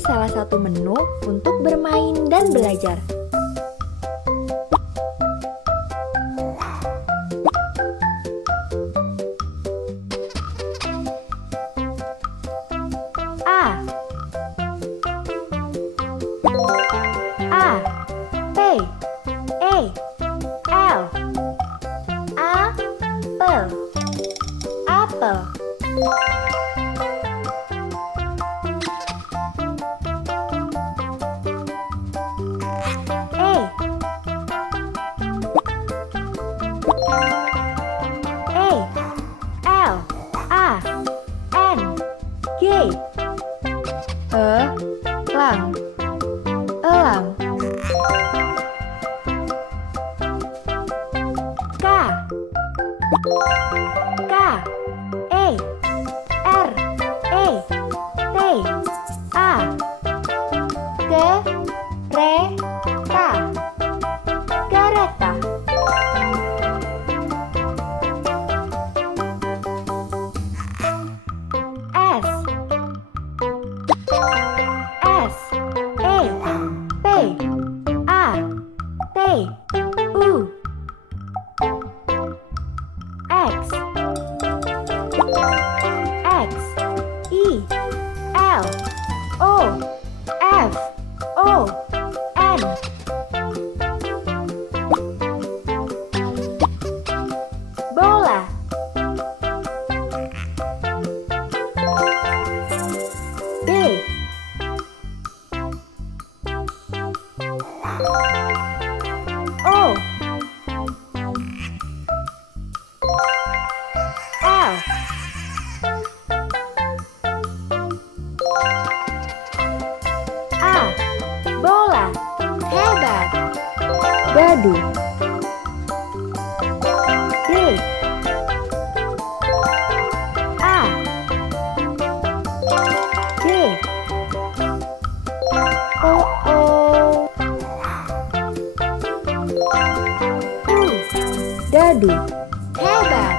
Pilih salah satu menu untuk bermain dan belajar. A, P, E, L. Apel, apel. Elang, elang. K, R, E, T, A. Kereta, kereta. S, E, P, A, T, U. X, I, L, O, F, O, N. Bola. B, O, L, A. Bola. Hebat. Dadu. D, A, D, O, dadu. Hebat.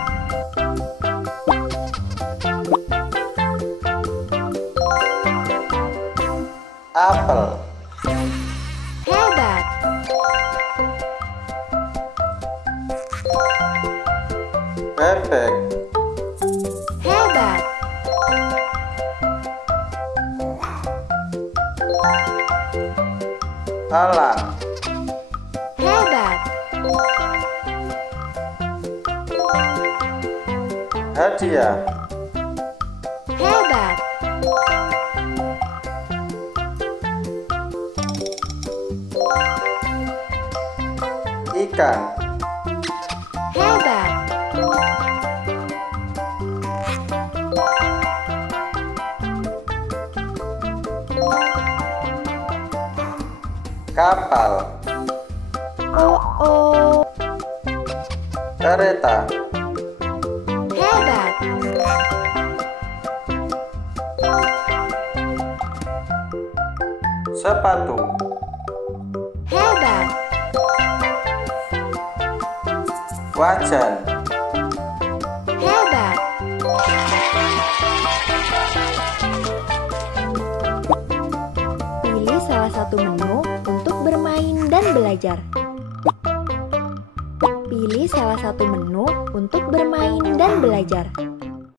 Apel. Hebat. Bebek. Hebat. Elang. Hebat. Hadiah. Hebat. Ikan. Hebat. Kapal. Kereta. Hebat. Sepatu. Hebat. Wajan. Hebat. Pilih salah satu menu untuk bermain dan belajar. Pilih salah satu menu untuk bermain dan belajar.